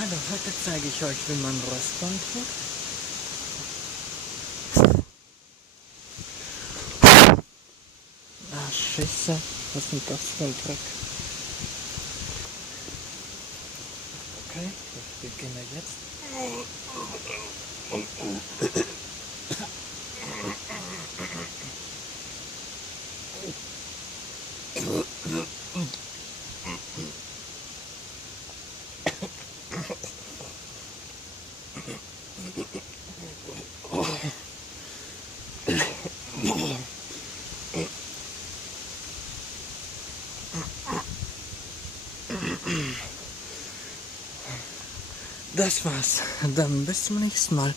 Hallo, heute zeige ich euch, wie man Röstern tut. Ah, Scheiße, was ist denn das für ein Dreck? Okay, ich beginne jetzt. Das war's. Dann bis zum nächsten Mal.